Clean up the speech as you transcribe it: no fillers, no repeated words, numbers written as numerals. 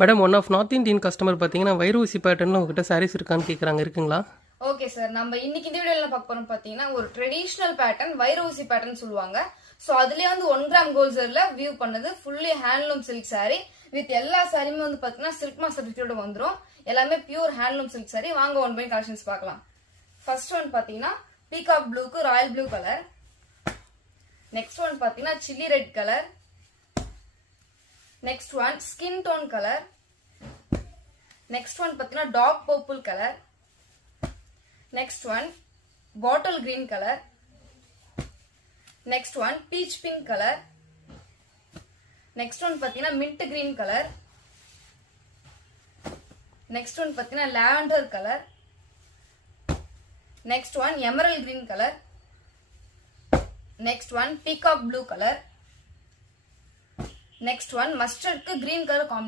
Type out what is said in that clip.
Madam one of North Indian customer பார்த்தீங்கன்னா வைரூசி பேட்டர்னில் உங்ககிட்ட சாரீஸ் இருக்கான்னு கேட்குறாங்க, இருக்குங்களா? ஓகே சார், நம்ம இன்னைக்கு இந்த வீடியோல பார்க்க போறோம் பாத்தீங்கன்னா ஒரு ட்ரெடிஷனல் பேட்டர்ன் வைரூசி பேட்டர்ன் சொல்லுவாங்க. சோ அதுலயே வந்து 1 கிராம் கோல்சர்ல வியூ பண்ணது fully handloom silk sari with எல்லா சாரியுமே வந்து பாத்தீங்கன்னா சில்க் மார்க் சர்டிஃபிகேட் வந்துரும். எல்லாமே பியூர் ஹேண்ட்லூம் சில்க் சாரி. வாங்க ஒன் பை கலெக்ஷன்ஸ் பார்க்கலாம். ஃபர்ஸ்ட் ஒன் பாத்தீங்கன்னா பீகாக் ப்ளூக்கு royal blue colour. Next one பாத்தீங்கன்னா chilli red colour. Next one skin tone colour. Next one பாத்தீங்கன்னா dark purple colour. Next one bottle green colour. Next one peach pink colour. Next one பாத்தீங்கன்னா mint green colour. Next one பாத்தீங்கன்னா lavender colour. Next one emerald green colour. Next one peacock blue colour. Next one மஸ்டர்ட்க்கு green colour combination.